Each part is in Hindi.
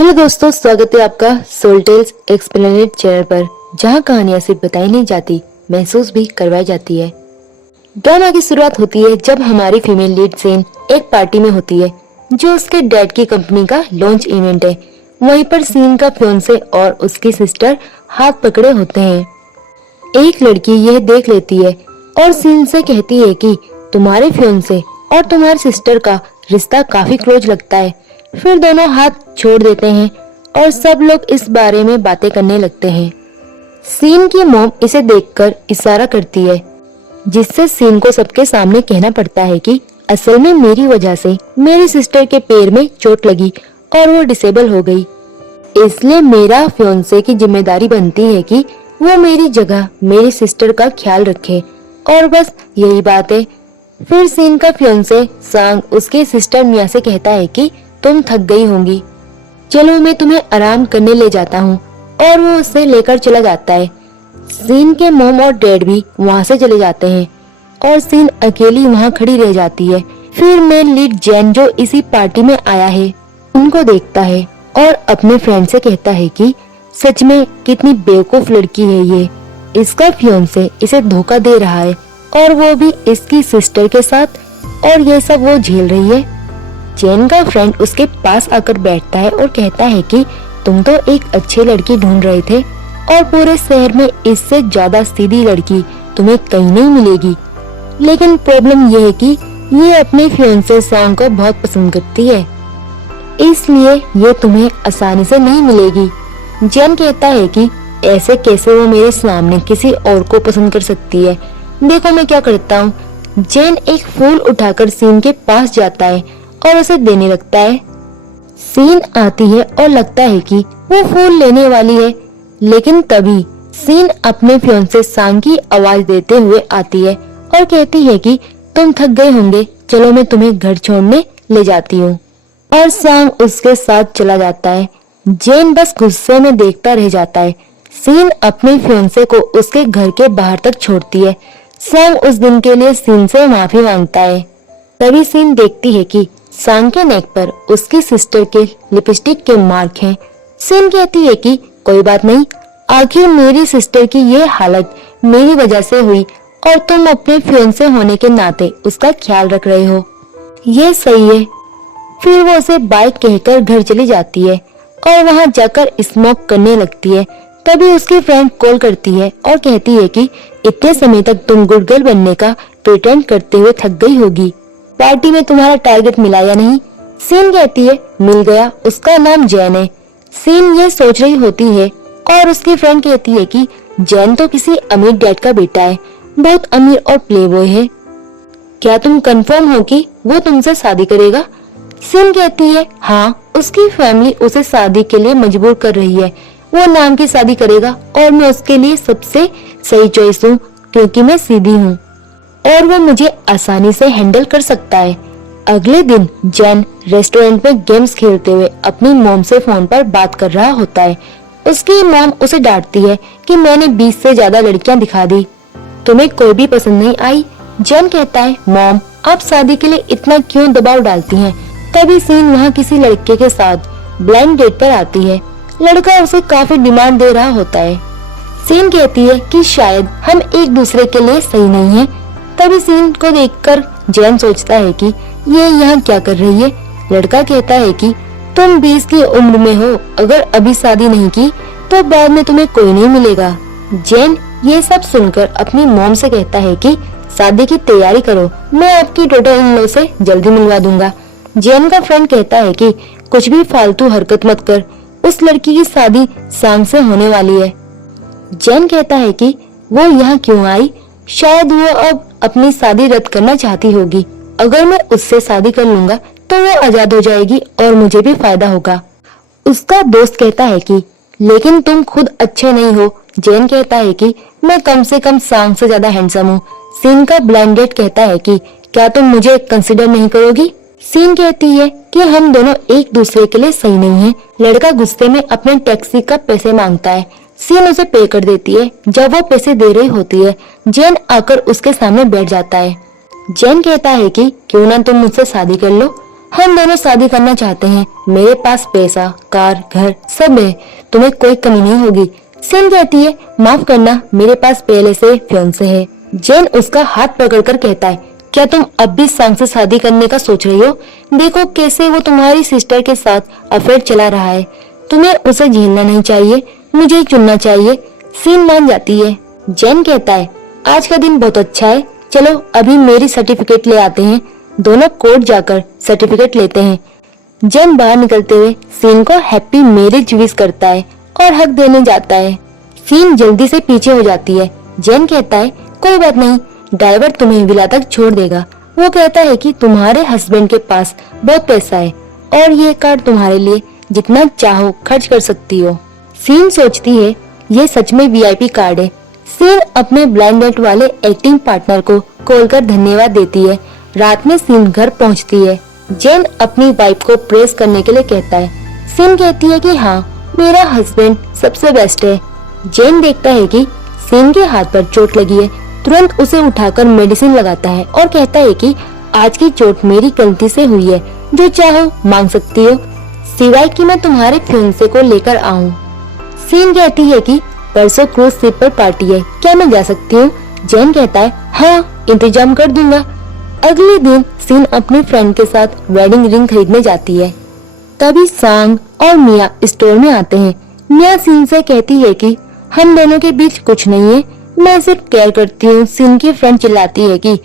हेलो दोस्तों, स्वागत है आपका सोल टेल्स एक्सप्लेनेड चैनल पर, जहां कहानियां सिर्फ बताई नहीं जाती, महसूस भी करवाई जाती है। ड्रामा की शुरुआत होती है जब हमारी फीमेल लीड सेन एक पार्टी में होती है जो उसके डैड की कंपनी का लॉन्च इवेंट है। वहीं पर सीन का फियांसे और उसकी सिस्टर हाथ पकड़े होते हैं। एक लड़की यह देख लेती है और सीन से कहती है कि तुम्हारे फियांसे और तुम्हारी सिस्टर का रिश्ता काफी क्लोज लगता है। फिर दोनों हाथ छोड़ देते हैं और सब लोग इस बारे में बातें करने लगते हैं। सीन की मॉम इसे देखकर इशारा करती है, जिससे सीन को सबके सामने कहना पड़ता है कि असल में मेरी वजह से मेरी सिस्टर के पैर में चोट लगी और वो डिसेबल हो गई, इसलिए मेरा फियांसे की जिम्मेदारी बनती है कि वो मेरी जगह मेरी सिस्टर का ख्याल रखे, और बस यही बात है। फिर सीन का फियांसे सांग उसके सिस्टर मिया से कहता है कि तुम थक गई होंगी, चलो मैं तुम्हें आराम करने ले जाता हूँ, और वो उसे लेकर चला जाता है। सीन के मॉम और डैड भी वहाँ से चले जाते हैं और सीन अकेली वहाँ खड़ी रह जाती है। फिर मेन लीड जैन, जो इसी पार्टी में आया है, उनको देखता है और अपने फ्रेंड से कहता है कि सच में कितनी बेवकूफ लड़की है ये, इसका फियांसे इसे धोखा दे रहा है और वो भी इसकी सिस्टर के साथ, और ये सब वो झेल रही है। जैन का फ्रेंड उसके पास आकर बैठता है और कहता है कि तुम तो एक अच्छी लड़की ढूंढ रहे थे और पूरे शहर में इससे ज्यादा सीधी लड़की तुम्हें कहीं नहीं मिलेगी, लेकिन प्रॉब्लम ये है कि ये अपने फियांसे सांग को बहुत पसंद करती है, इसलिए ये तुम्हें आसानी से नहीं मिलेगी। जैन कहता है कि ऐसे कैसे वो मेरे सामने किसी और को पसंद कर सकती है, देखो मैं क्या करता हूँ। जैन एक फूल उठाकर सीन के पास जाता है और उसे देने लगता है। सीन आती है और लगता है कि वो फूल लेने वाली है, लेकिन तभी सीन अपने फियांसे सांग की आवाज देते हुए आती है और कहती है कि तुम थक गए होंगे, चलो मैं तुम्हें घर छोड़ने ले जाती हूँ, और सांग उसके साथ चला जाता है। जैन बस गुस्से में देखता रह जाता है। सीन अपने फियांसे को उसके घर के बाहर तक छोड़ती है। सांग उस दिन के लिए सीन से माफी मांगता है। तभी सीन देखती है कि सांग के नेक पर उसकी सिस्टर के लिपस्टिक के मार्क हैं। सीन कहती है कि कोई बात नहीं, आखिर मेरी सिस्टर की ये हालत मेरी वजह से हुई और तुम अपने फियांसे होने के नाते उसका ख्याल रख रहे हो, ये सही है। फिर वो उसे बाय कहकर घर चली जाती है और वहां जाकर स्मोक करने लगती है। तभी उसकी फ्रेंड कॉल करती है और कहती है कि इतने समय तक तुम गुड गर्ल बनने का प्रिटेंड करते हुए थक गई होगी, पार्टी में तुम्हारा टारगेट मिला या नहीं। सीन कहती है मिल गया, उसका नाम जैन है। सीन ये सोच रही होती है और उसकी फ्रेंड कहती है कि जैन तो किसी अमीर डैड का बेटा है, बहुत अमीर और प्लेबॉय है, क्या तुम कंफर्म हो कि वो तुमसे शादी करेगा। सीन कहती है हाँ, उसकी फैमिली उसे शादी के लिए मजबूर कर रही है, वो नाम की शादी करेगा और मैं उसके लिए सबसे सही चॉइस हूँ, क्योंकि मैं सीधी हूँ और वो मुझे आसानी से हैंडल कर सकता है। अगले दिन जैन रेस्टोरेंट में गेम्स खेलते हुए अपनी मॉम से फोन पर बात कर रहा होता है। उसकी मॉम उसे डांटती है कि मैंने 20 से ज्यादा लड़कियां दिखा दी, तुम्हें कोई भी पसंद नहीं आई। जैन कहता है मॉम, आप शादी के लिए इतना क्यों दबाव डालती हैं। तभी सीन वहाँ किसी लड़के के साथ ब्लाइंड डेट पर आती है। लड़का उसे काफी डिमांड दे रहा होता है। सीन कहती है कि शायद हम एक दूसरे के लिए सही नहीं है। तभी सीन को देखकर जैन सोचता है कि ये यहाँ क्या कर रही है। लड़का कहता है कि तुम 20 की उम्र में हो, अगर अभी शादी नहीं की तो बाद में तुम्हें कोई नहीं मिलेगा। जैन ये सब सुनकर अपनी मॉम से कहता है कि शादी की तैयारी करो, मैं आपकी डॉटर इन लॉ से जल्दी मिलवा दूंगा। जैन का फ्रेंड कहता है कि कुछ भी फालतू हरकत मत कर, उस लड़की की शादी सांग से होने वाली है। जैन कहता है कि वो यहाँ क्यों आई, शायद वो अब अपनी शादी रद्द करना चाहती होगी, अगर मैं उससे शादी कर लूंगा तो वो आजाद हो जाएगी और मुझे भी फायदा होगा। उसका दोस्त कहता है कि लेकिन तुम खुद अच्छे नहीं हो। जैन कहता है कि मैं कम से कम सांग से ज्यादा हैंडसम हूँ। सीन का ब्लाइंडेड कहता है कि क्या तुम मुझे कंसिडर नहीं करोगी। सीन कहती है कि हम दोनों एक दूसरे के लिए सही नहीं हैं। लड़का गुस्से में अपने टैक्सी का पैसे मांगता है। सीन उसे पे कर देती है। जब वो पैसे दे रही होती है, जैन आकर उसके सामने बैठ जाता है। जैन कहता है कि क्यों ना तुम मुझसे शादी कर लो। हम दोनों शादी करना चाहते हैं, मेरे पास पैसा, कार, घर सब है, तुम्हें कोई कमी नहीं होगी। सीन कहती है, माफ करना, मेरे पास पहले से फियांसे है। जेन उसका हाथ पकड़कर कहता है, क्या तुम अब भी सांग से शादी करने का सोच रही हो? देखो कैसे वो तुम्हारी सिस्टर के साथ अफेयर चला रहा है, तुम्हें उसे झेलना नहीं चाहिए, मुझे ही चुनना चाहिए। सीन मान जाती है। जेन कहता है, आज का दिन बहुत अच्छा है, चलो अभी मेरी सर्टिफिकेट ले आते हैं। दोनों कोर्ट जाकर सर्टिफिकेट लेते हैं। जेन बाहर निकलते हुए सीन को हैप्पी मैरिज विश करता है और हक देने जाता है। सीन जल्दी से पीछे हो जाती है। जेन कहता है, कोई बात नहीं, ड्राइवर तुम्हें विला तक छोड़ देगा। वो कहता है कि तुम्हारे हस्बैंड के पास बहुत पैसा है और ये कार तुम्हारे लिए जितना चाहो खर्च कर सकती हो। सीन सोचती है, ये सच में वीआईपी कार्ड है। सीन अपने ब्लाइंड डेट वाले एक्टिंग पार्टनर को कॉल कर धन्यवाद देती है। रात में सीन घर पहुंचती है। जेन अपनी वाइफ को प्रेस करने के लिए कहता है। सीन कहती है कि हाँ, मेरा हस्बैंड सबसे बेस्ट है। जेन देखता है कि सीन के हाथ पर चोट लगी है, तुरंत उसे उठाकर मेडिसिन लगाता है और कहता है कि आज की चोट मेरी गलती से हुई है, जो चाहो मांग सकती हो, सिवाय कि मैं तुम्हारे फियांसे को लेकर आऊं। सीन कहती है कि परसों क्रूज शिप पर पार्टी है, क्या मैं जा सकती हूँ? जेन कहता है, हाँ, इंतजाम कर दूंगा। अगले दिन सीन अपनी फ्रेंड के साथ वेडिंग रिंग खरीदने जाती है। तभी सांग और मिया स्टोर में आते हैं। मिया सीन से कहती है कि हम दोनों के बीच कुछ नहीं है, मैं सिर्फ केयर करती हूँ। सीन की फ्रेंड चिल्लाती है कि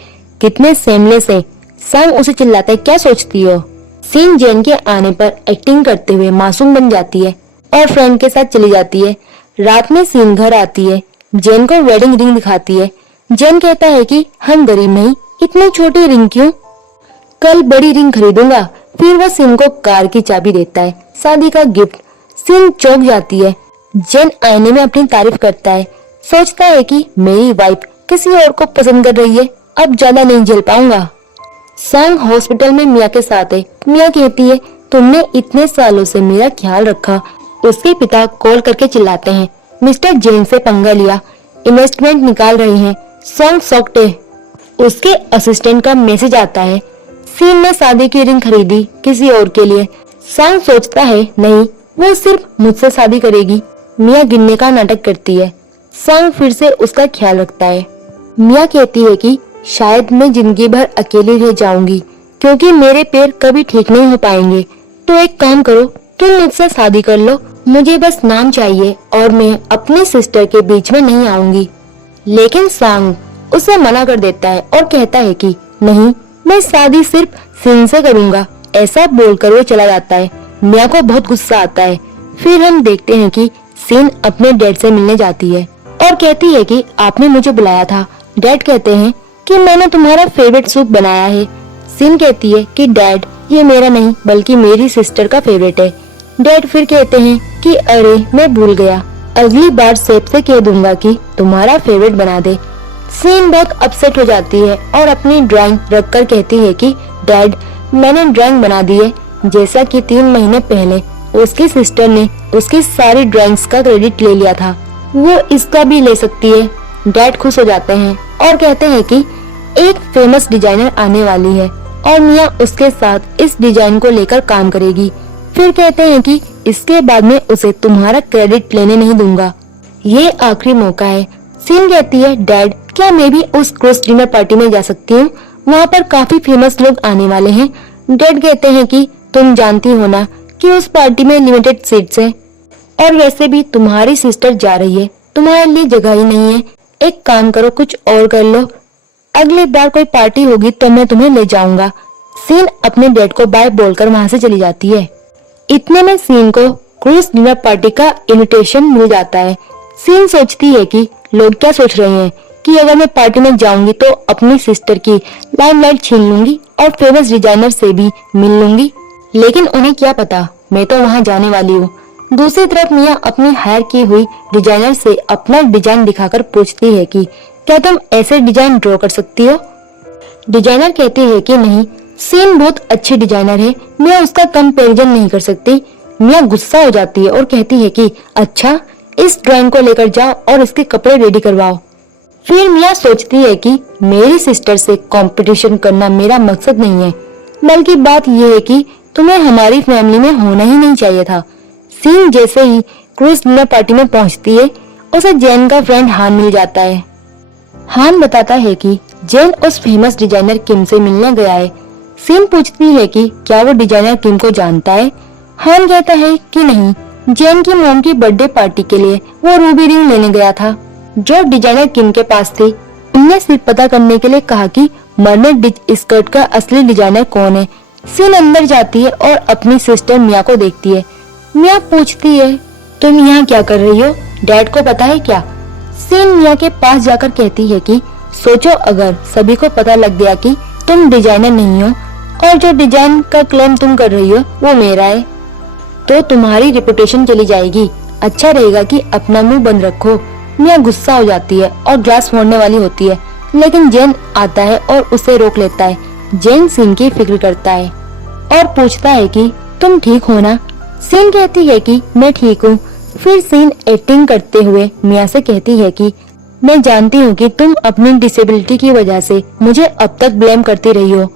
कितने सेमलेस है। सांग उसे चिल्लाता है, क्या सोचती हो? सीन जेन के आने पर एक्टिंग करते हुए मासूम बन जाती है और फ्रेंड के साथ चली जाती है। रात में सीन घर आती है, जेन को वेडिंग रिंग दिखाती है। जेन कहता है कि हम गरीब नहीं, इतनी छोटी रिंग क्यों, कल बड़ी रिंग खरीदूंगा। फिर वह सीन को कार की चाबी देता है, शादी का गिफ्ट। सीन चौंक जाती है। जेन आईने में अपनी तारीफ करता है, सोचता है कि मेरी वाइफ किसी और को पसंद कर रही है, अब ज्यादा नहीं झेल पाऊंगा। सांग हॉस्पिटल में मिया के साथ है। मिया कहती है, तुमने इतने सालों से मेरा ख्याल रखा। उसके पिता कॉल करके चिल्लाते हैं, मिस्टर जेन से पंगा लिया, इन्वेस्टमेंट निकाल रहे हैं। सांग शॉक्ड है। उसके असिस्टेंट का मैसेज आता है, सीन ने शादी की रिंग खरीदी किसी और के लिए। सांग सोचता है, नहीं, वो सिर्फ मुझसे शादी करेगी। मिया गिनने का नाटक करती है। सांग फिर से उसका ख्याल रखता है। मिया कहती है कि शायद मैं जिंदगी भर अकेली रह जाऊंगी, क्योंकि मेरे पैर कभी ठीक नहीं हो पाएंगे। तो एक काम करो, तुम मुझसे शादी कर लो, मुझे बस नाम चाहिए और मैं अपनी सिस्टर के बीच में नहीं आऊंगी। लेकिन सांग उसे मना कर देता है और कहता है कि नहीं, मैं शादी सिर्फ सीन से करूंगा। ऐसा बोलकर वो चला जाता है। मिया को बहुत गुस्सा आता है। फिर हम देखते हैं कि सीन अपने डैड से मिलने जाती है और कहती है कि आपने मुझे बुलाया था। डैड कहते हैं कि मैंने तुम्हारा फेवरेट सूप बनाया है। सीन कहती है कि डैड, ये मेरा नहीं बल्कि मेरी सिस्टर का फेवरेट है। डैड फिर कहते हैं कि अरे मैं भूल गया, अगली बार सेफ से कह दूंगा कि तुम्हारा फेवरेट बना दे। सीन बहुत अपसेट हो जाती है और अपनी ड्राइंग रखकर कहती है कि डैड, मैंने ड्राइंग बना दी है, जैसा कि 3 महीने पहले उसकी सिस्टर ने उसकी सारी ड्राइंग्स का क्रेडिट ले लिया था, वो इसका भी ले सकती है। डैड खुश हो जाते हैं और कहते हैं कि एक फेमस डिजाइनर आने वाली है और मिया उसके साथ इस डिजाइन को लेकर काम करेगी। फिर कहते हैं कि इसके बाद में उसे तुम्हारा क्रेडिट लेने नहीं दूंगा, ये आखिरी मौका है। सीन कहती है, डैड, क्या मैं भी उस क्रूज डिनर पार्टी में जा सकती हूँ? वहाँ पर काफी फेमस लोग आने वाले हैं। डैड कहते हैं कि तुम जानती हो ना कि उस पार्टी में लिमिटेड सीट्स है और वैसे भी तुम्हारी सिस्टर जा रही है, तुम्हारे लिए जगह ही नहीं है। एक काम करो, कुछ और कर लो, अगली बार कोई पार्टी होगी तो मैं तुम्हें ले जाऊंगा। सीन अपने डैड को बाय बोलकर वहाँ से चली जाती है। इतने में सीन को क्रूज डिनर पार्टी का इनविटेशन मिल जाता है। सीन सोचती है कि लोग क्या सोच रहे हैं कि अगर मैं पार्टी में जाऊंगी तो अपनी सिस्टर की लाइमलाइट छीन लूंगी और फेमस डिजाइनर से भी मिल लूंगी, लेकिन उन्हें क्या पता मैं तो वहां जाने वाली हूँ। दूसरी तरफ मिया अपनी हायर की हुई डिजाइनर से अपना डिजाइन दिखाकर पूछती है कि क्या तुम ऐसे डिजाइन ड्रॉ कर सकती हो? डिजाइनर कहती है कि नहीं, सीन बहुत अच्छी डिजाइनर है, मैं उसका कंपैरिजन नहीं कर सकती। मिया गुस्सा हो जाती है और कहती है कि अच्छा, इस ड्राइंग को लेकर जाओ और इसके कपड़े रेडी करवाओ। फिर मिया सोचती है कि मेरी सिस्टर से कंपटीशन करना मेरा मकसद नहीं है, बल्कि बात यह है कि तुम्हें हमारी फैमिली में होना ही नहीं चाहिए था। सीन जैसे ही क्रूज डिनर पार्टी में पहुंचती है, उसे जैन का फ्रेंड हान मिल जाता है। हान बताता है कि जैन उस फेमस डिजाइनर किम से मिलने गया है। सीन पूछती है कि क्या वो डिजाइनर किम को जानता है। हान कहता है कि नहीं, जैन की मॉम की बर्थडे पार्टी के लिए वो रूबी रिंग लेने गया था जो डिजाइनर किम के पास थी। उनने सिर्फ पता करने के लिए कहा कि मर्मेड स्कर्ट का असली डिजाइनर कौन है। सीन अंदर जाती है और अपनी सिस्टर मिया को देखती है। मिया पूछती है, तुम यहाँ क्या कर रही हो, डैड को पता है क्या? सीन मिया के पास जाकर कहती है कि सोचो अगर सभी को पता लग गया कि तुम डिजाइनर नहीं हो और जो डिजाइन का क्लेम तुम कर रही हो वो मेरा है, तो तुम्हारी रेपुटेशन चली जाएगी। अच्छा रहेगा कि अपना मुंह बंद रखो। मिया गुस्सा हो जाती है और ग्लास फोड़ने वाली होती है, लेकिन जैन आता है और उसे रोक लेता है। जैन सीन की फिक्र करता है और पूछता है कि तुम ठीक हो ना? सीन कहती है कि मैं ठीक हूँ। फिर सीन एक्टिंग करते हुए मिया से कहती है कि मैं जानती हूँ कि तुम अपनी डिसेबिलिटी की वजह से मुझे अब तक ब्लेम करती रही हो।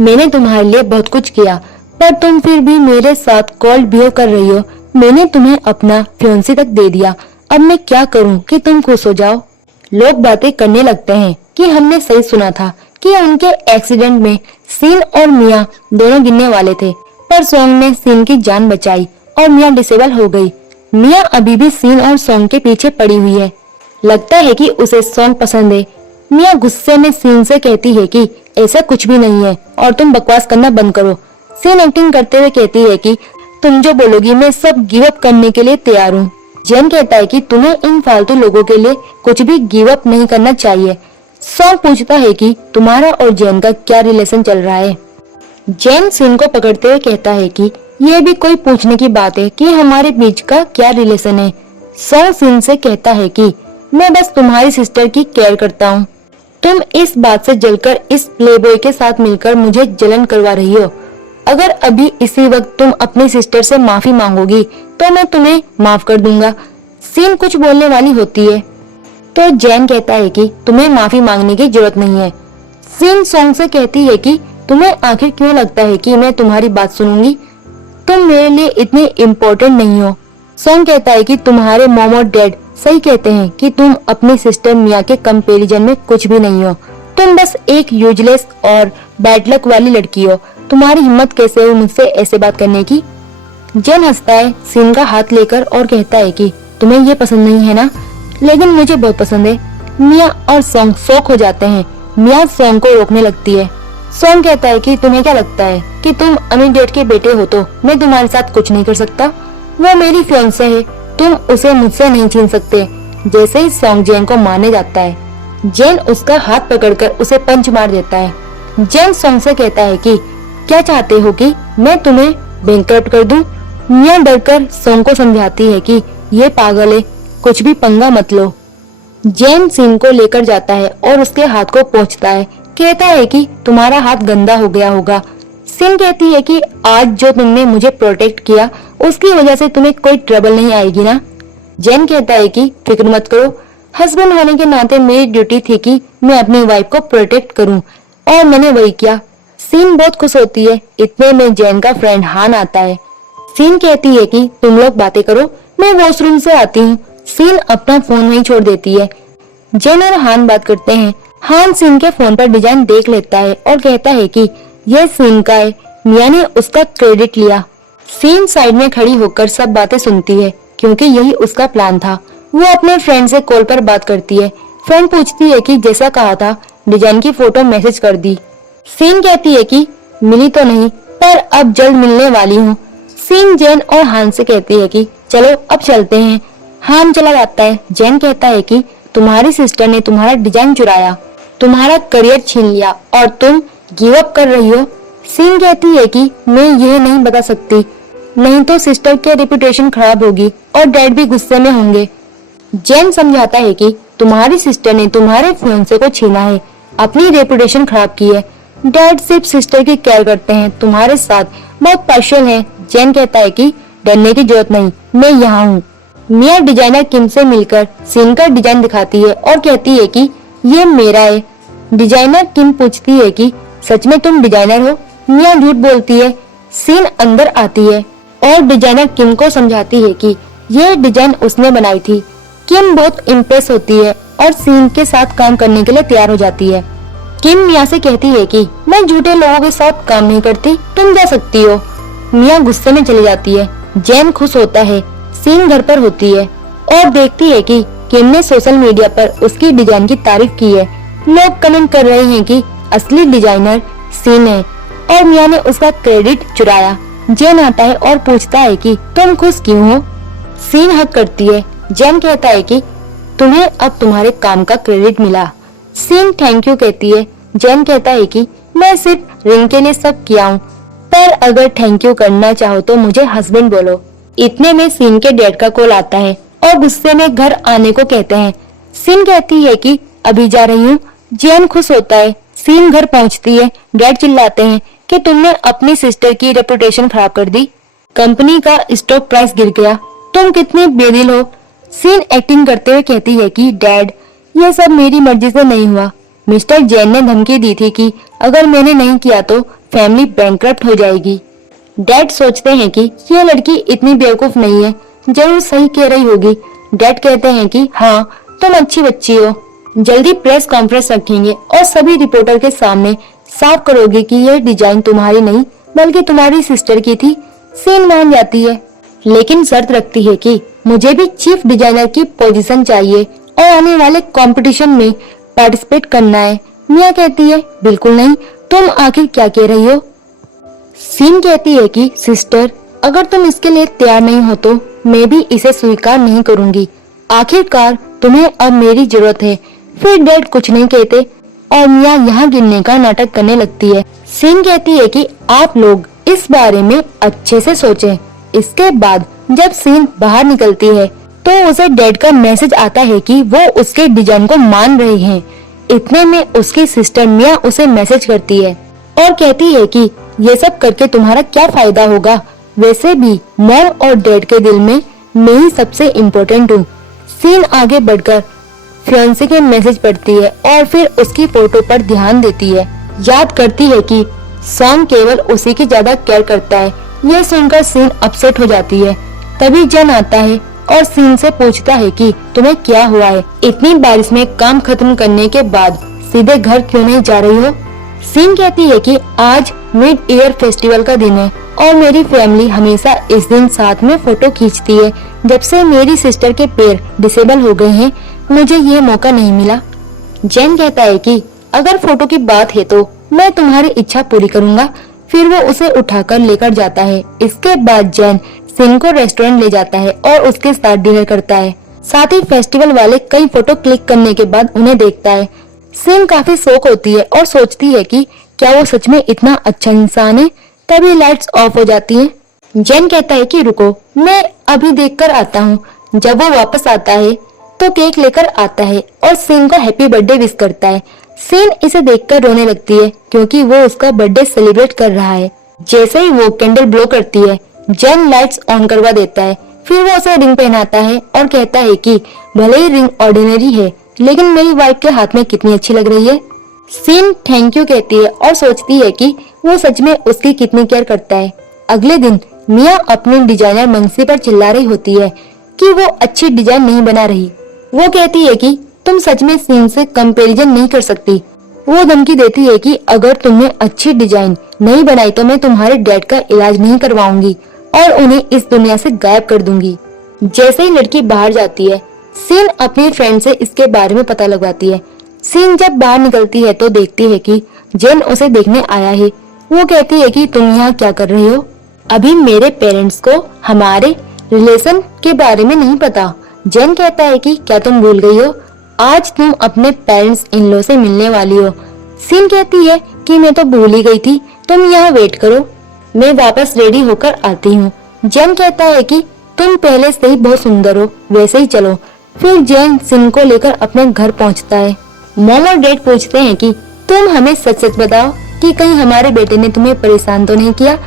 मैंने तुम्हारे लिए बहुत कुछ किया, पर तुम फिर भी मेरे साथ कोल्ड बिहेव कर रही हो। मैंने तुम्हें अपना फियांसी तक दे दिया। अब मैं क्या करूं कि तुम खुश हो जाओ? लोग बातें करने लगते हैं कि हमने सही सुना था कि उनके एक्सीडेंट में सीन और मिया दोनों गिरने वाले थे, पर सोंग ने सीन की जान बचाई और मिया डिसेबल हो गई। मिया अभी भी सीन और सोंग के पीछे पड़ी हुई है। लगता है कि उसे सोंग पसंद है। मिया गुस्से में सीन से कहती है कि ऐसा कुछ भी नहीं है और तुम बकवास करना बंद करो। सीन एक्टिंग करते हुए कहती है कि तुम जो बोलोगी मैं सब गिव अप करने के लिए तैयार हूँ। जैन कहता है कि तुम्हें इन फालतू लोगों के लिए कुछ भी गिव अप नहीं करना चाहिए। सॉन्ग पूछता है कि तुम्हारा और जैन का क्या रिलेशन चल रहा है। जैन सीन को पकड़ते हुए कहता है कि यह भी कोई पूछने की बात है कि हमारे बीच का क्या रिलेशन है। सॉन्ग सीन से कहता है कि मैं बस तुम्हारी सिस्टर की केयर करता हूँ। तुम इस बात से जलकर इस प्लेबॉय के साथ मिलकर मुझे जलन करवा रही हो। अगर अभी इसी वक्त तुम अपनी सिस्टर से माफी मांगोगी तो मैं तुम्हें माफ कर दूंगा। सीन कुछ बोलने वाली होती है तो जैन कहता है कि तुम्हें माफी मांगने की जरूरत नहीं है। सीन सॉन्ग से कहती है कि तुम्हें आखिर क्यों लगता है कि मैं तुम्हारी बात सुनूंगी? तुम मेरे लिए इतने इम्पोर्टेंट नहीं हो। सॉन्ग कहता है कि तुम्हारे मॉम और डैड सही कहते हैं कि तुम अपनी सिस्टर मिया के कंपैरिजन में कुछ भी नहीं हो। तुम बस एक यूजलेस और बैड लक वाली लड़की हो। तुम्हारी हिम्मत कैसे हुई मुझसे ऐसे बात करने की? जैन हंसता है सीन का हाथ लेकर और कहता है कि तुम्हें ये पसंद नहीं है ना, लेकिन मुझे बहुत पसंद है। मिया और सॉन्ग शॉक हो जाते हैं। मिया सॉन्ग को रोकने लगती है। सॉन्ग कहता है कि तुम्हें क्या लगता है कि तुम अमीर डैड के बेटे हो तो मैं तुम्हारे साथ कुछ नहीं कर सकता? वो मेरी फियांसे है, तुम उसे मुझसे नहीं छीन सकते। जैसे ही सॉन्ग जैन को मारने जाता है, जैन उसका हाथ पकड़कर उसे पंच मार देता है। जैन सॉन्ग से कहता है कि क्या चाहते हो कि मैं तुम्हें बैंकरप्ट कर दूं? मिया डरकर सॉन्ग को समझाती है कि ये पागल है, कुछ भी पंगा मत लो। जैन सीन को लेकर जाता है और उसके हाथ को पोंछता है। कहता है कि तुम्हारा हाथ गंदा हो गया होगा। सीन कहती है कि आज जो तुमने मुझे प्रोटेक्ट किया उसकी वजह से तुम्हें कोई ट्रबल नहीं आएगी ना। जैन कहता है कि फिक्र मत करो, हस्बैंड होने के नाते मेरी ड्यूटी थी कि मैं अपनी वाइफ को प्रोटेक्ट करूं और मैंने वही किया। सीन बहुत खुश होती है। इतने में जैन का फ्रेंड हान आता है। सीन कहती है कि तुम लोग बातें करो, मैं वॉशरूम से आती हूँ। सीन अपना फोन वहीं छोड़ देती है। जैन और हान बात करते हैं। हान सीन के फोन पर डिजाइन देख लेता है और कहता है कि यह सीन का है, मिया ने उसका क्रेडिट लिया। सीन साइड में खड़ी होकर सब बातें सुनती है क्योंकि यही उसका प्लान था। वो अपने फ्रेंड से कॉल पर बात करती है। फ्रेंड पूछती है कि जैसा कहा था डिजाइन की फोटो मैसेज कर दी। सीन कहती है कि मिली तो नहीं, पर अब जल्द मिलने वाली हूँ। सीन जैन और हान से कहती है कि चलो अब चलते हैं। हान चला जाता है। जैन कहता है कि तुम्हारी सिस्टर ने तुम्हारा डिजाइन चुराया, तुम्हारा करियर छीन लिया और तुम गिव अप कर रही हो। सीन कहती है कि मैं यह नहीं बता सकती, नहीं तो सिस्टर की रेपुटेशन खराब होगी और डैड भी गुस्से में होंगे। जैन समझाता है कि तुम्हारी सिस्टर ने तुम्हारे फियांसे को छीना है, अपनी रेपुटेशन खराब की है। डैड सिर्फ सिस्टर की केयर करते हैं, तुम्हारे साथ बहुत पार्शियल है। जैन कहता है कि डरने की जरूरत नहीं, मैं यहाँ हूँ। मिया डिजाइनर किम से मिलकर सीन का डिजाइन दिखाती है और कहती है कि ये मेरा है। डिजाइनर किम पूछती है कि सच में तुम डिजाइनर हो? मिया झूठ बोलती है। सीन अंदर आती है और डिजाइनर किम को समझाती है कि यह डिजाइन उसने बनाई थी। किम बहुत इम्प्रेस होती है और सीन के साथ काम करने के लिए तैयार हो जाती है। किम मिया से कहती है कि मैं झूठे लोगों के साथ काम नहीं करती, तुम जा सकती हो। मिया गुस्से में चली जाती है। जैन खुश होता है। सीन घर पर होती है और देखती है कि किम ने सोशल मीडिया पर उसकी डिजाइन की तारीफ की है। लोग कमेंट कर रहे हैं कि असली डिजाइनर सीन है और मिया ने उसका क्रेडिट चुराया। जैन आता है और पूछता है कि तुम खुश क्यों हो। सीन हक करती है। जैन कहता है कि तुम्हें अब तुम्हारे काम का क्रेडिट मिला। सीन थैंक यू कहती है। जैन कहता है कि मैं सिर्फ रिंग के लिए सब किया हूँ, पर अगर थैंक यू करना चाहो तो मुझे हस्बैंड बोलो। इतने में सीन के डैड का कॉल आता है और गुस्से में घर आने को कहते हैं। सीन कहती है कि अभी जा रही हूँ। जैन खुश होता है। सीन घर पहुँचती है। डैड चिल्लाते हैं कि तुमने अपनी सिस्टर की रेपुटेशन खराब कर दी, कंपनी का स्टॉक प्राइस गिर गया, तुम कितने बेदिल हो। सीन एक्टिंग करते हुए कहती है कि डैड यह सब मेरी मर्जी से नहीं हुआ। मिस्टर जैन ने धमकी दी थी कि अगर मैंने नहीं किया तो फैमिली बैंकरप्ट हो जाएगी। डैड सोचते हैं कि यह लड़की इतनी बेवकूफ नहीं है, जरूर सही कह रही होगी। डैड कहते हैं कि हाँ तुम अच्छी बच्ची हो, जल्दी प्रेस कॉन्फ्रेंस रखेंगे और सभी रिपोर्टर के सामने साफ करोगे कि यह डिजाइन तुम्हारी नहीं बल्कि तुम्हारी सिस्टर की थी। सीन मान जाती है, लेकिन शर्त रखती है कि मुझे भी चीफ डिजाइनर की पोजीशन चाहिए और आने वाले कंपटीशन में पार्टिसिपेट करना है। मिया कहती है बिल्कुल नहीं, तुम आखिर क्या कह रही हो। सीन कहती है कि सिस्टर अगर तुम इसके लिए तैयार नहीं हो तो मैं भी इसे स्वीकार नहीं करूंगी। आखिरकार तुम्हें अब मेरी जरूरत है। फिर डैड कुछ नहीं कहते और मिया यहाँ गिनने का नाटक करने लगती है। सीन कहती है कि आप लोग इस बारे में अच्छे से सोचें। इसके बाद जब सीन बाहर निकलती है तो उसे डैड का मैसेज आता है कि वो उसके डिजाइन को मान रहे हैं। इतने में उसकी सिस्टर मिया उसे मैसेज करती है और कहती है कि ये सब करके तुम्हारा क्या फायदा होगा, वैसे भी मॉम और डैड के दिल में मैं ही सबसे इम्पोर्टेंट हूँ। सीन आगे बढ़कर फियांसे के मैसेज पढ़ती है और फिर उसकी फोटो पर ध्यान देती है। याद करती है कि सॉन्ग केवल उसी की ज्यादा केयर करता है। यह सुनकर सीन अपसेट हो जाती है। तभी जन आता है और सीन से पूछता है कि तुम्हें क्या हुआ है, इतनी बारिश में काम खत्म करने के बाद सीधे घर क्यों नहीं जा रही हो। सीन कहती है कि आज मिड ईयर फेस्टिवल का दिन है और मेरी फैमिली हमेशा इस दिन साथ में फोटो खींचती है। जब से मेरी सिस्टर के पैर डिसेबल हो गए हैं मुझे ये मौका नहीं मिला। जैन कहता है कि अगर फोटो की बात है तो मैं तुम्हारी इच्छा पूरी करूंगा। फिर वो उसे उठाकर लेकर जाता है। इसके बाद जैन सीन को रेस्टोरेंट ले जाता है और उसके साथ डिनर करता है। साथ ही फेस्टिवल वाले कई फोटो क्लिक करने के बाद उन्हें देखता है। सीन काफी शौक होती है और सोचती है कि क्या वो सच में इतना अच्छा इंसान है। तभी लाइट्स ऑफ हो जाती हैं। जैन कहता है कि रुको मैं अभी देखकर आता हूँ। जब वो वापस आता है तो केक लेकर आता है और सीन को हैप्पी बर्थडे विश करता है। सीन इसे देखकर रोने लगती है क्योंकि वो उसका बर्थडे सेलिब्रेट कर रहा है। जैसे ही वो कैंडल ब्लो करती है जैन लाइट्स ऑन करवा देता है। फिर वो उसे रिंग पहनाता है और कहता है कि भले ही रिंग ऑर्डिनरी है लेकिन मेरी वाइफ के हाथ में कितनी अच्छी लग रही है। सीन थैंक यू कहती है और सोचती है कि वो सच में उसकी कितनी केयर करता है। अगले दिन मिया अपनी डिजाइनर मंगसी पर चिल्ला रही होती है कि वो अच्छी डिजाइन नहीं बना रही। वो कहती है कि तुम सच में सीन से कंपैरिजन नहीं कर सकती। वो धमकी देती है कि अगर तुमने अच्छी डिजाइन नहीं बनाई तो मैं तुम्हारे डैड का इलाज नहीं करवाऊंगी और उन्हें इस दुनिया से गायब कर दूंगी। जैसे ही लड़की बाहर जाती है सीन अपनी फ्रेंड से इसके बारे में पता लगवाती है। सीन जब बाहर निकलती है तो देखती है कि जैन उसे देखने आया है। वो कहती है कि तुम यहाँ क्या कर रही हो। अभी मेरे पेरेंट्स को हमारे रिलेशन के बारे में नहीं पता। जैन कहता है कि क्या तुम भूल गई हो, आज तुम अपने पेरेंट्स इन लॉ से मिलने वाली हो। सीन कहती है कि मैं तो भूल ही गई थी, तुम यहाँ वेट करो, मैं वापस रेडी होकर आती हूँ। जैन कहता है कि तुम पहले से ही बहुत सुंदर हो, वैसे ही चलो। फिर जैन सीन को लेकर अपने घर पहुँचता है। मॉम और डैड पूछते हैं कि तुम हमें सच सच बताओ कि कहीं हमारे बेटे ने तुम्हें परेशान तो नहीं किया।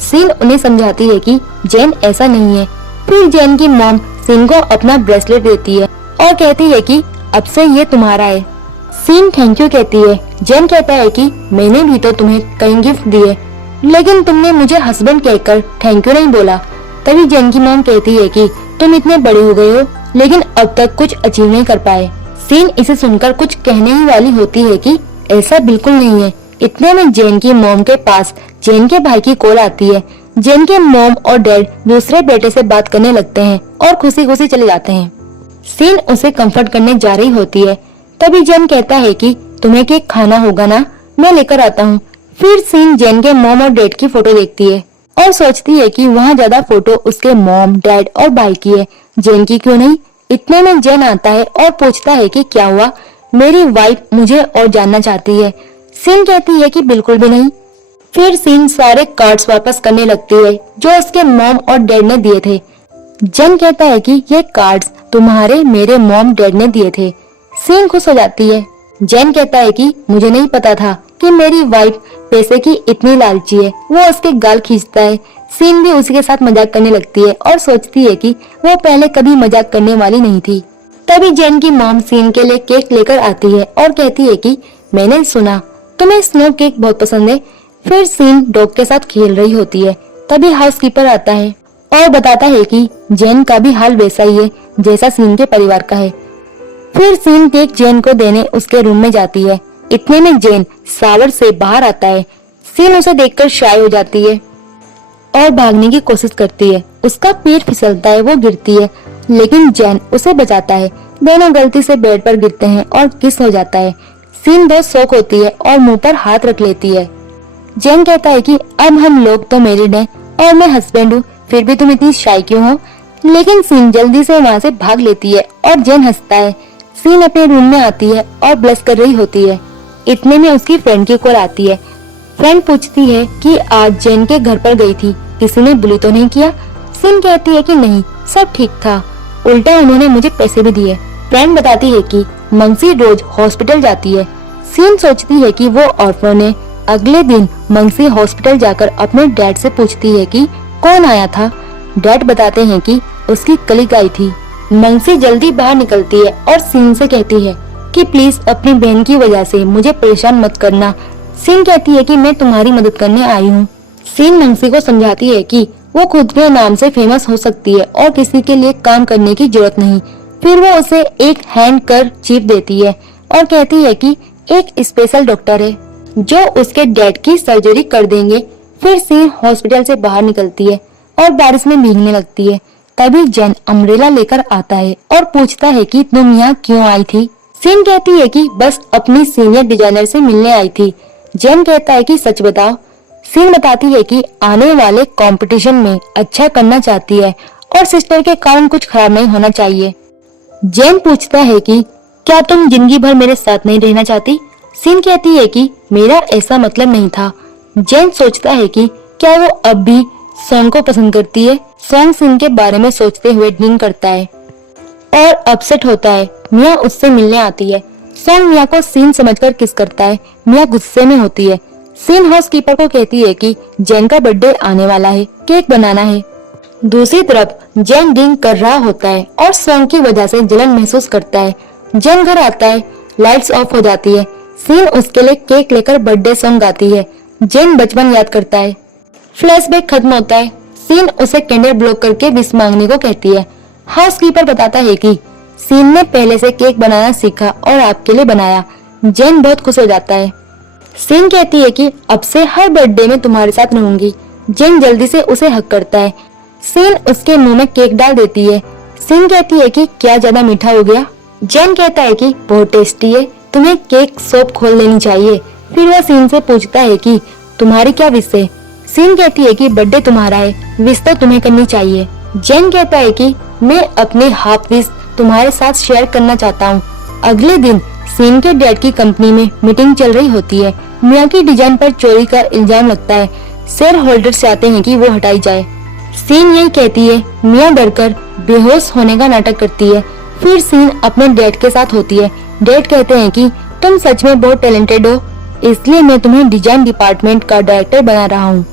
सीन उन्हें समझाती है कि जैन ऐसा नहीं है। फिर जैन की मॉम सीन को अपना ब्रेसलेट देती है और कहती है कि अब से ये तुम्हारा है। सीन थैंक यू कहती है। जैन कहता है कि मैंने भी तो तुम्हें कई गिफ्ट दिए। लेकिन तुमने मुझे हस्बैंड कहकर थैंक यू नहीं बोला। तभी जेन की मॉम कहती है कि तुम इतने बड़े हो गए हो लेकिन अब तक कुछ अचीव नहीं कर पाए। सीन इसे सुनकर कुछ कहने ही वाली होती है कि ऐसा बिल्कुल नहीं है। इतने में जेन की मॉम के पास जेन के भाई की कॉल आती है। जेन के मॉम और डैड दूसरे बेटे से बात करने लगते हैं और खुशी खुशी चले जाते हैं। सीन उसे कंफर्ट करने जा रही होती है। तभी जेन कहता है कि तुम्हें केक खाना होगा ना, मैं लेकर आता हूँ। फिर सीन जेन के मॉम और डैड की फोटो देखती है और सोचती है कि वहाँ ज्यादा फोटो उसके मॉम, डैड और भाई की है, जेन की क्यों नहीं। इतने में जेन आता है और पूछता है कि क्या हुआ, मेरी वाइफ मुझे और जानना चाहती है। सीन कहती है कि बिल्कुल भी नहीं। फिर सीन सारे कार्ड्स वापस करने लगती है जो उसके मॉम और डैड ने दिए थे। जेन कहता है कि ये कार्ड्स तुम्हारे मेरे मॉम डैड ने दिए थे। सीन खुश हो जाती है। जेन कहता है कि मुझे नहीं पता था कि मेरी वाइफ पैसे की इतनी लालची है। वो उसके गाल खींचता है। सीन भी उसी के साथ मजाक करने लगती है और सोचती है कि वो पहले कभी मजाक करने वाली नहीं थी। तभी जेन की मॉम सीन के लिए केक लेकर आती है और कहती है कि मैंने सुना तुम्हें स्नो केक बहुत पसंद है। फिर सीन डॉग के साथ खेल रही होती है। तभी हाउसकीपर आता है और बताता है कि जेन का भी हाल वैसा ही है जैसा सीन के परिवार का है। फिर सीन केक जेन को देने उसके रूम में जाती है। इतने में जेन शावर से बाहर आता है। सीन उसे देखकर शाय हो जाती है और भागने की कोशिश करती है। उसका पैर फिसलता है, वो गिरती है, लेकिन जेन उसे बचाता है। दोनों गलती से बेड पर गिरते हैं और किस हो जाता है। सीन बहुत शौक होती है और मुंह पर हाथ रख लेती है। जेन कहता है कि अब हम लोग तो मैरिड हैं और मैं हस्बैंड हूँ, फिर भी तुम इतनी शाय क्यों हो। लेकिन सीन जल्दी से वहाँ से भाग लेती है और जेन हंसता है। सीन अपने रूम में आती है और ब्लश कर रही होती है। इतने में उसकी फ्रेंड की कॉल आती है। फ्रेंड पूछती है कि आज जेन के घर पर गई थी, किसी ने बुली तो नहीं किया। सीन कहती है कि नहीं, सब ठीक था, उल्टा उन्होंने मुझे पैसे भी दिए। फ्रेंड बताती है कि मंसी रोज हॉस्पिटल जाती है। सीन सोचती है कि वो ऑर्फन है। अगले दिन मंसी हॉस्पिटल जाकर अपने डैड से पूछती है कि कौन आया था। डैड बताते हैं कि उसकी कलीग आई थी। मंसी जल्दी बाहर निकलती है और सीन से कहती है कि प्लीज अपनी बहन की वजह से मुझे परेशान मत करना। सीन कहती है कि मैं तुम्हारी मदद करने आई हूँ। सीन मंसी को समझाती है कि वो खुद के नाम से फेमस हो सकती है और किसी के लिए काम करने की जरूरत नहीं। फिर वो उसे एक हैंड कर चीफ देती है और कहती है कि एक स्पेशल डॉक्टर है जो उसके डैड की सर्जरी कर देंगे। फिर सीन हॉस्पिटल से बाहर निकलती है और बारिश में भीगने लगती है। तभी जेन अम्ब्रेला लेकर आता है और पूछता है कि तुम यहाँ क्यों आई थी। सीन कहती है कि बस अपनी सीनियर डिजाइनर से मिलने आई थी। जेन कहता है कि सच बताओ। सीन बताती है कि आने वाले कंपटीशन में अच्छा करना चाहती है और सिस्टर के कारण कुछ खराब नहीं होना चाहिए। जेन पूछता है कि क्या तुम जिंदगी भर मेरे साथ नहीं रहना चाहती। सीन कहती है कि मेरा ऐसा मतलब नहीं था। जेन सोचता है कि क्या वो अब भी सॉन्ग को पसंद करती है। सॉन्ग सीन के बारे में सोचते हुए ड्रिंक करता है और अपसेट होता है। मिया उससे मिलने आती है। सॉन्ग मिया को सीन समझकर किस करता है। मिया गुस्से में होती है। सीन हाउसकीपर को कहती है कि जेन का बर्थडे आने वाला है, केक बनाना है। दूसरी तरफ जेन ड्रिंक कर रहा होता है और सॉन्ग की वजह से जलन महसूस करता है। जेन घर आता है, लाइट्स ऑफ हो जाती है। सीन उसके लिए केक लेकर बर्थडे सॉन्ग गाती है। जेन बचपन याद करता है। फ्लैशबैक खत्म होता है। सीन उसे कैंडल ब्लॉक करके विश मांगने को कहती है। हाउसकीपर बताता है कि सीन ने पहले से केक बनाना सीखा और आपके लिए बनाया। जेन बहुत खुश हो जाता है। सीन कहती है कि अब से हर बर्थडे में तुम्हारे साथ रहूंगी। जेन जल्दी से उसे हक करता है। सीन उसके मुंह में केक डाल देती है। सीन कहती है कि क्या ज्यादा मीठा हो गया। जेन कहता है कि बहुत टेस्टी है, तुम्हें केक शॉप खोल लेनी चाहिए। फिर वह सीन से पूछता है कि तुम्हारी क्या विश है। सीन कहती है कि बर्थडे तुम्हारा है, विश तो तुम्हें करनी चाहिए। जेन कहता है कि मैं अपने हाफ विश तुम्हारे साथ शेयर करना चाहता हूँ। अगले दिन सीन के डैड की कंपनी में मीटिंग चल रही होती है। मिया की डिजाइन पर चोरी का इल्जाम लगता है। शेयर होल्डर चाहते हैं कि वो हटाई जाए। सीन यही कहती है। मिया डरकर बेहोश होने का नाटक करती है। फिर सीन अपने डैड के साथ होती है। डैड कहते हैं कि तुम सच में बहुत टैलेंटेड हो, इसलिए मैं तुम्हें डिजाइन डिपार्टमेंट का डायरेक्टर बना रहा हूँ।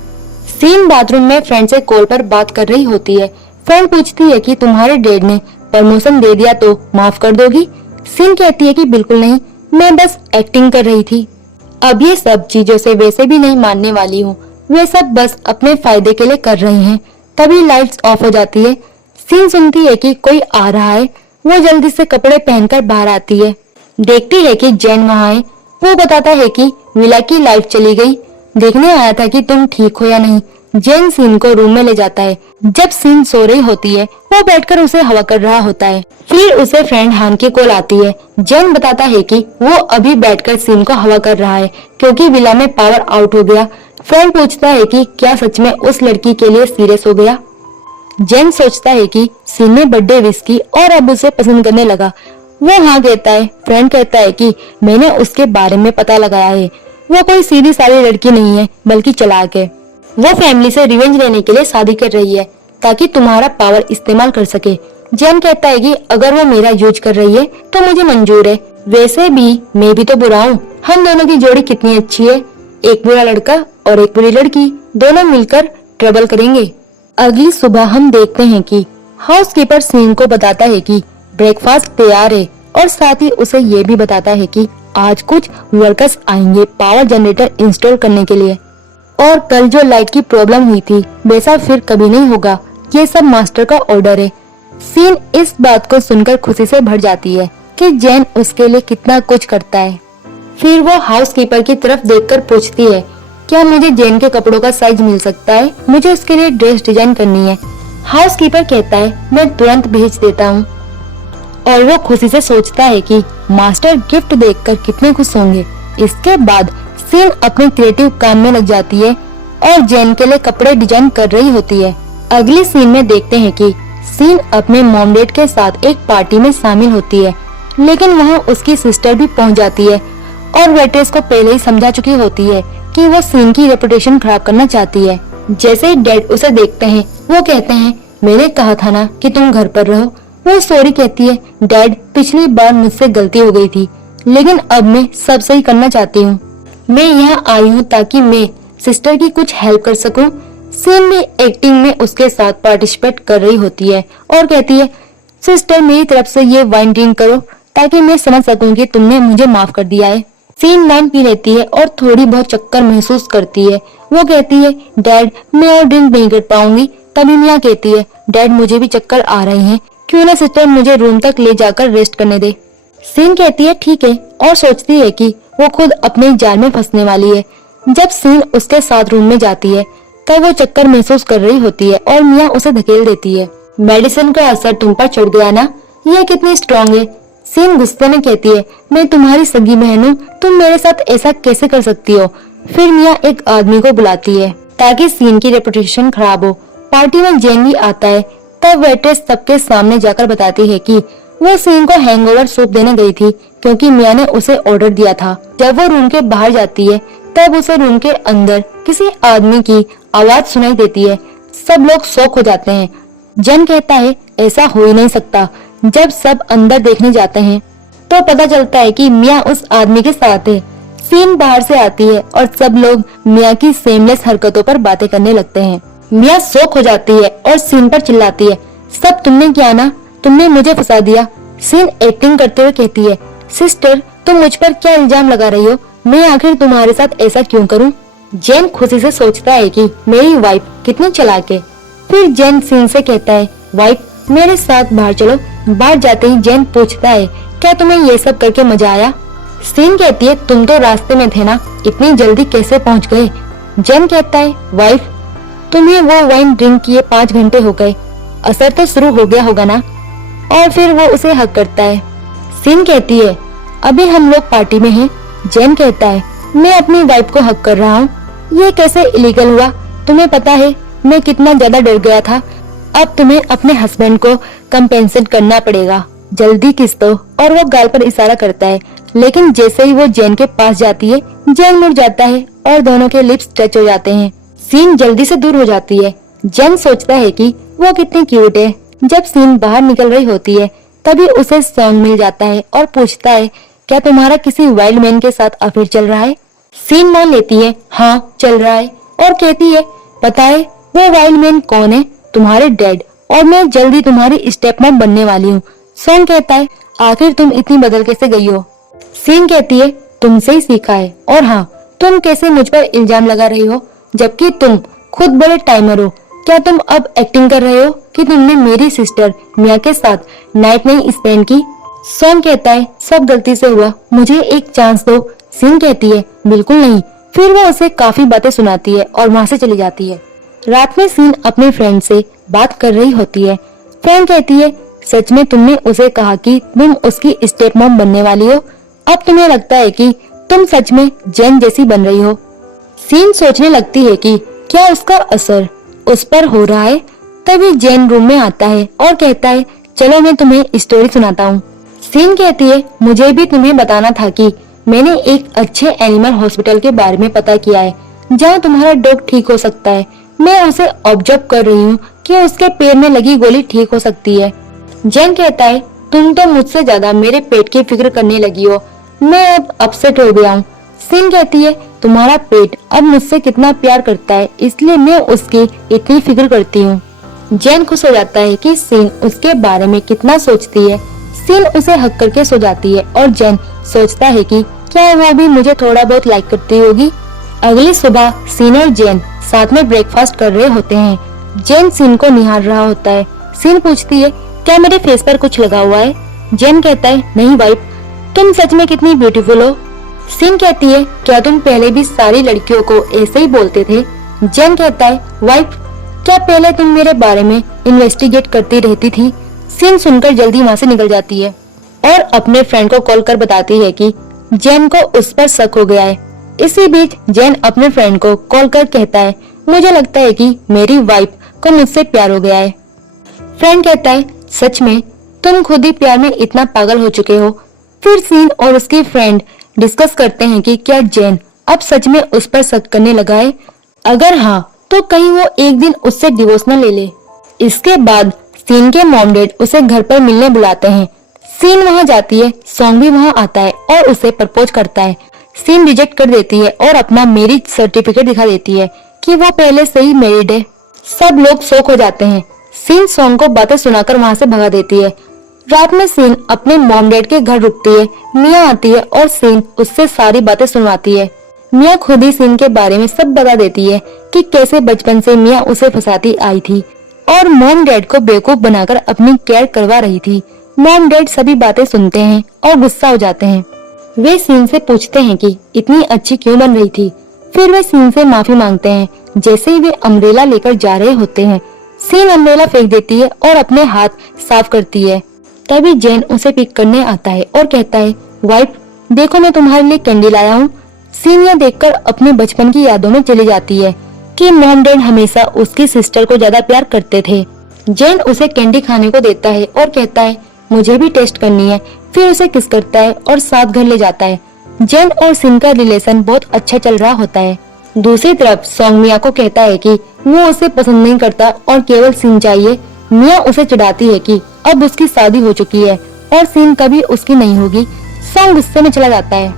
सीन बाथरूम में फ्रेंड से कॉल पर बात कर रही होती है। फ्रेंड पूछती है कि तुम्हारे डैड ने प्रमोशन दे दिया तो माफ कर दोगी। सीन कहती है कि बिल्कुल नहीं, मैं बस एक्टिंग कर रही थी। अब ये सब चीजों से वैसे भी नहीं मानने वाली हूँ। वे सब बस अपने फायदे के लिए कर रहे हैं। तभी लाइट्स ऑफ हो जाती है। सीन सुनती है कि कोई आ रहा है। वो जल्दी से कपड़े पहनकर बाहर आती है। देखती है कि जैन वहाँ है। वो बताता है कि विला की लाइट चली गई, देखने आया था कि तुम ठीक हो या नहीं। जैन सीन को रूम में ले जाता है। जब सीन सो रही होती है, वो बैठकर उसे हवा कर रहा होता है। फिर उसे फ्रेंड हान की कॉल आती है। जैन बताता है कि वो अभी बैठकर सीन को हवा कर रहा है क्योंकि विला में पावर आउट हो गया। फ्रेंड पूछता है कि क्या सच में उस लड़की के लिए सीरियस हो गया। जैन सोचता है कि सीन ने बर्थडे विश की और अब उसे पसंद करने लगा। वो हाँ कहता है। फ्रेंड कहता है कि मैंने उसके बारे में पता लगाया है, वो कोई सीधी सादी लड़की नहीं है बल्कि चालाक है। वो फैमिली से रिवेंज लेने के लिए शादी कर रही है ताकि तुम्हारा पावर इस्तेमाल कर सके। जैन कहता है कि अगर वो मेरा यूज कर रही है तो मुझे मंजूर है। वैसे भी मैं भी तो बुरा हूँ। हम दोनों की जोड़ी कितनी अच्छी है, एक बुरा लड़का और एक बुरी लड़की, दोनों मिलकर ट्रबल करेंगे। अगली सुबह हम देखते हैं कि हाउसकीपर सीन को बताता है कि ब्रेकफास्ट तैयार है और साथ ही उसे ये भी बताता है कि आज कुछ वर्कर्स आएंगे पावर जनरेटर इंस्टॉल करने के लिए और कल जो लाइट की प्रॉब्लम हुई थी वैसा फिर कभी नहीं होगा। ये सब मास्टर का ऑर्डर है। सीन इस बात को सुनकर खुशी से भर जाती है कि जैन उसके लिए कितना कुछ करता है। फिर वो हाउसकीपर की तरफ देखकर पूछती है, क्या मुझे जैन के कपड़ों का साइज मिल सकता है? मुझे उसके लिए ड्रेस डिजाइन करनी है। हाउसकीपर कहता है, मैं तुरंत भेज देता हूँ। और वो खुशी से सोचता है कि मास्टर गिफ्ट देखकर कितने खुश होंगे। इसके बाद सीन अपने क्रिएटिव काम में लग जाती है और जैन के लिए कपड़े डिजाइन कर रही होती है। अगली सीन में देखते हैं कि सीन अपने मॉम डैड के साथ एक पार्टी में शामिल होती है, लेकिन वहाँ उसकी सिस्टर भी पहुँच जाती है और वेट्रेस को पहले ही समझा चुकी होती है कि वो सीन की रेपुटेशन खराब करना चाहती है। जैसे ही डैड उसे देखते हैं, वो कहते हैं, मैंने कहा था ना कि तुम घर पर रहो। वो सॉरी कहती है, डैड पिछली बार मुझसे गलती हो गई थी, लेकिन अब मैं सब सही करना चाहती हूँ। मैं यहाँ आई हूँ ताकि मैं सिस्टर की कुछ हेल्प कर सकूं। सीन में एक्टिंग में उसके साथ पार्टिसिपेट कर रही होती है और कहती है, सिस्टर मेरी तरफ से ये वाइन ड्रिंक करो ताकि मैं समझ सकूं कि तुमने मुझे माफ कर दिया है। सीन वाइन पी लेती है और थोड़ी बहुत चक्कर महसूस करती है। वो कहती है, डैड मैं और ड्रिंक नहीं कर पाऊंगी। तभी मियाँ कहती है, डैड मुझे भी चक्कर आ रहे हैं, क्यों ना सिस्टर मुझे रूम तक ले जाकर रेस्ट करने दे। सीन कहती है ठीक है और सोचती है कि वो खुद अपने जाल में फंसने वाली है। जब सीन उसके साथ रूम में जाती है तब वो चक्कर महसूस कर रही होती है और मियाँ उसे धकेल देती है। मेडिसिन का असर तुम पर चढ़ गया ना, ये कितनी स्ट्रॉन्ग है। सीन गुस्से में कहती है, मैं तुम्हारी सगी बहन हूँ, तुम मेरे साथ ऐसा कैसे कर सकती हो। फिर मियाँ एक आदमी को बुलाती है ताकि सीन की रेपुटेशन खराब हो। पार्टी में जैन भी आता है। तब वेट्रेस सबके सामने जाकर बताती है कि वो सीन को हैंगओवर सूप देने गई थी क्योंकि मियाँ ने उसे ऑर्डर दिया था। जब वो रूम के बाहर जाती है तब उसे रूम के अंदर किसी आदमी की आवाज सुनाई देती है। सब लोग शॉक हो जाते हैं। जैन कहता है, ऐसा हो ही नहीं सकता। जब सब अंदर देखने जाते हैं तो पता चलता है कि मियाँ उस आदमी के साथ है। सीन बाहर से आती है और सब लोग मियाँ की सेमलेस हरकतों पर बातें करने लगते हैं। मियाँ शॉक हो जाती है और सीन पर चिल्लाती है, सब तुमने किया ना, तुमने मुझे फंसा दिया। सीन एक्टिंग करते हुए कहती है, सिस्टर तुम मुझ पर क्या इल्जाम लगा रही हो, मैं आखिर तुम्हारे साथ ऐसा क्यों करूं? जैन खुशी से सोचता है कि मेरी वाइफ कितनी चालाक है। फिर जैन सीन से कहता है, वाइफ मेरे साथ बाहर चलो। बाहर जाते ही जैन पूछता है, क्या तुम्हें ये सब करके मजा आया? सीन कहती है, तुम तो रास्ते में थे ना, इतनी जल्दी कैसे पहुंच गए? जैन कहता है, वाइफ तुम्हें वो वाइन ड्रिंक किए 5 घंटे हो गए, असर तो शुरू हो गया होगा ना। और फिर वो उसे हक करता है। सीन कहती है, अभी हम लोग पार्टी में हैं। जैन कहता है, मैं अपनी वाइफ को हक कर रहा हूँ, ये कैसे इलीगल हुआ? तुम्हें पता है मैं कितना ज्यादा डर गया था। अब तुम्हें अपने हस्बैंड को कंपेंसेट करना पड़ेगा, जल्दी किस दो। और वो गाल पर इशारा करता है, लेकिन जैसे ही वो जैन के पास जाती है जैन मुड़ जाता है और दोनों के लिप्स टच हो जाते हैं। सीन जल्दी से दूर हो जाती है। जैन सोचता है कि वो कितनी क्यूट है। जब सीन बाहर निकल रही होती है तभी उसे सॉन्ग मिल जाता है और पूछता है, क्या तुम्हारा किसी वाइल्ड मैन के साथ अफेयर चल रहा है? सीन मान लेती है, हाँ चल रहा है, और कहती है, पता है वो वाइल्ड मैन कौन है? तुम्हारे डैड, और मैं जल्दी तुम्हारी स्टेप मॉम बनने वाली हूँ। सॉन्ग कहता है, आखिर तुम इतनी बदल कैसे गई हो? सीन कहती है, तुमसे ही सीखा है, और हाँ तुम कैसे मुझ पर इल्जाम लगा रही हो? जबकि तुम खुद बड़े टाइमर हो। क्या तुम अब एक्टिंग कर रहे हो कि तुमने मेरी सिस्टर मिया के साथ नाइट नहीं स्पेंड की? सॉन्ग कहता है सब गलती से हुआ, मुझे एक चांस दो। सीन कहती है बिल्कुल नहीं। फिर वो उसे काफी बातें सुनाती है और वहाँ से चली जाती है। रात में सीन अपने फ्रेंड से बात कर रही होती है। फ्रेंड कहती है सच में तुमने उसे कहा कि तुम उसकी स्टेप मॉम बनने वाली हो? अब तुम्हें लगता है कि तुम सच में जेन जैसी बन रही हो? सीन सोचने लगती है कि क्या उसका असर उस पर हो रहा है। तभी जेन रूम में आता है और कहता है चलो मैं तुम्हें स्टोरी सुनाता हूँ। सीन कहती है मुझे भी तुम्हें बताना था कि मैंने एक अच्छे एनिमल हॉस्पिटल के बारे में पता किया है जहाँ तुम्हारा डॉग ठीक हो सकता है। मैं उसे ऑब्जर्व कर रही हूँ कि उसके पैर में लगी गोली ठीक हो सकती है। जेन कहता है तुम तो मुझसे ज्यादा मेरे पेट की फिक्र करने लगी हो, मैं अब अपसेट हो गया हूँ। सीन कहती है तुम्हारा पेट अब मुझसे कितना प्यार करता है इसलिए मैं उसकी इतनी फिक्र करती हूँ। जेन खुश हो जाता है कि सीन उसके बारे में कितना सोचती है। सीन उसे हक करके सो जाती है और जेन सोचता है कि क्या वो भी मुझे थोड़ा बहुत लाइक करती होगी। अगली सुबह सीन और जेन साथ में ब्रेकफास्ट कर रहे होते हैं। जेन सीन को निहार रहा होता है। सीन पूछती है क्या मेरे फेस पर कुछ लगा हुआ है? जेन कहता है नहीं वाइफ, तुम सच में कितनी ब्यूटीफुल हो। सीन कहती है क्या तुम पहले भी सारी लड़कियों को ऐसे ही बोलते थे? जेन कहता है वाइफ, क्या पहले तुम मेरे बारे में इन्वेस्टिगेट करती रहती थी? सीन सुनकर जल्दी वहाँ से निकल जाती है और अपने फ्रेंड को कॉल कर बताती है कि जेन को उस पर शक हो गया है। इसी बीच जेन अपने फ्रेंड को कॉल कर कहता है मुझे लगता है कि मेरी वाइफ को मुझसे प्यार हो गया है। फ्रेंड कहता है सच में तुम खुद ही प्यार में इतना पागल हो चुके हो। फिर सीन और उसकी फ्रेंड डिस्कस करते हैं कि क्या जेन अब सच में उस पर शक करने लगा है। अगर हाँ तो कहीं वो एक दिन उससे डिवोर्स न ले ले। इसके बाद सीन के मॉम डैड उसे घर पर मिलने बुलाते हैं। सीन वहाँ जाती है, सॉन्ग भी वहाँ आता है और उसे प्रपोज करता है। सीन रिजेक्ट कर देती है और अपना मैरिज सर्टिफिकेट दिखा देती है कि वो पहले से ही मैरिड है। सब लोग शॉक हो जाते हैं। सीन सॉन्ग को बातें सुनाकर वहाँ से भगा देती है। रात में सीन अपने मॉम डैड के घर रुकती है। मिया आती है और सीन उससे सारी बातें सुनवाती है। मिया खुद ही सीन के बारे में सब बता देती है कि कैसे बचपन से मिया उसे फंसाती आई थी और मॉम डैड को बेवकूफ बनाकर अपनी केयर करवा रही थी। मॉम डैड सभी बातें सुनते हैं और गुस्सा हो जाते हैं। वे सीन से पूछते हैं कि इतनी अच्छी क्यों बन रही थी। फिर वे सीन से माफी मांगते हैं। जैसे ही वे अम्ब्रेला लेकर जा रहे होते हैं, सीन अम्ब्रेला फेंक देती है और अपने हाथ साफ करती है। तभी जेन उसे पिक करने आता है और कहता है वाइफ देखो मैं तुम्हारे लिए कैंडी लाया हूँ। सीन यह देखकर अपने बचपन की यादों में चली जाती है कि मॉम डैड हमेशा उसकी सिस्टर को ज्यादा प्यार करते थे। जेन उसे कैंडी खाने को देता है और कहता है मुझे भी टेस्ट करनी है। फिर उसे किस करता है और साथ घर ले जाता है। जेन और सीन का रिलेशन बहुत अच्छा चल रहा होता है। दूसरी तरफ सॉन्ग मिया को कहता है कि वो उसे पसंद नहीं करता और केवल सीन चाहिए। मिया उसे चिढ़ाती है कि अब उसकी शादी हो चुकी है और सीन कभी उसकी नहीं होगी। सॉन्ग गुस्से में चला जाता है।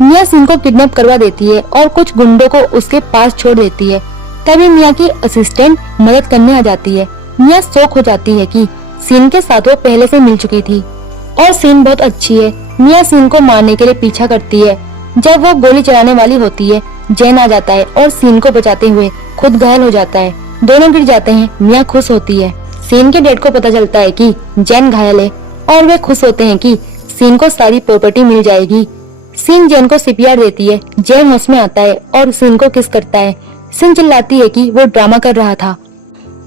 मिया सीन को किडनैप करवा देती है और कुछ गुंडों को उसके पास छोड़ देती है। तभी मिया की असिस्टेंट मदद करने आ जाती है। मिया शॉक हो जाती है कि सीन के साथ वो पहले से मिल चुकी थी और सीन बहुत अच्छी है। मिया सीन को मारने के लिए पीछा करती है। जब वो गोली चलाने वाली होती है, जेन आ जाता है और सीन को बचाते हुए खुद घायल हो जाता है। दोनों गिर जाते हैं। मिया खुश होती है। सीन के डैड को पता चलता है कि जेन घायल है और वे खुश होते हैं कि सीन को सारी प्रॉपर्टी मिल जाएगी। सीन जेन को सीपीआर देती है। जेन होश में आता है और सीन को किस करता है। सीन चिल्लाती है कि वो ड्रामा कर रहा था।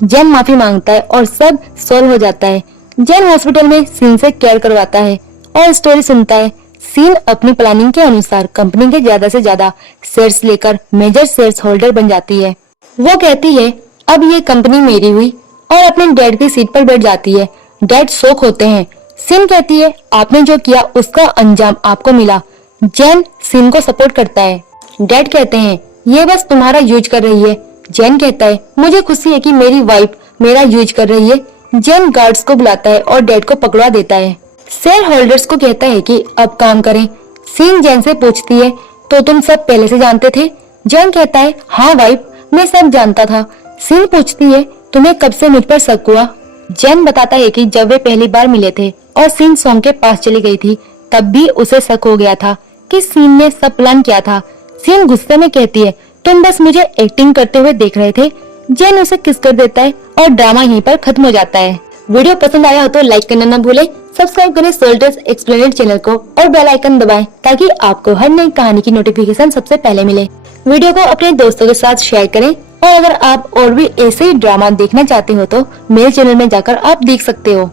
जेन माफी मांगता है और सब सॉल्व हो जाता है। जेन हॉस्पिटल में सीन से केयर करवाता है और स्टोरी सुनता है। सीन अपनी प्लानिंग के अनुसार कंपनी के ज्यादा से ज्यादा शेयर्स लेकर मेजर शेयर्स होल्डर बन जाती है। वो कहती है अब ये कंपनी मेरी हुई और अपने डैड की सीट पर बैठ जाती है। डैड शॉक होते हैं। सीन कहती है आपने जो किया उसका अंजाम आपको मिला। जेन सीन को सपोर्ट करता है। डैड कहते हैं ये बस तुम्हारा यूज कर रही है। जेन कहता है मुझे खुशी है कि मेरी वाइफ मेरा यूज कर रही है। जेन गार्ड्स को बुलाता है और डैड को पकड़वा देता है। शेयर होल्डर्स को कहता है कि अब काम करें। सीन जेन से पूछती है तो तुम सब पहले से जानते थे? जेन कहता है हाँ वाइफ, मैं सब जानता था। सीन पूछती है तुम्हें कब से मुझ पर शक हुआ? जेन बताता है कि जब वे पहली बार मिले थे और सीन सॉन्ग के पास चली गई थी तब भी उसे शक हो गया था कि सीन ने सब प्लान किया था। सीन गुस्से में कहती है तुम बस मुझे एक्टिंग करते हुए देख रहे थे। जैन उसे किस कर देता है और ड्रामा यहीं पर खत्म हो जाता है। वीडियो पसंद आया हो तो लाइक करना न भूले, सब्सक्राइब करें सोल टेल्स एक्सप्लेनेड चैनल को और बेल आइकन दबाएं ताकि आपको हर नई कहानी की नोटिफिकेशन सबसे पहले मिले। वीडियो को अपने दोस्तों के साथ शेयर करें और अगर आप और भी ऐसे ही ड्रामा देखना चाहते हो तो मेरे चैनल में जाकर आप देख सकते हो।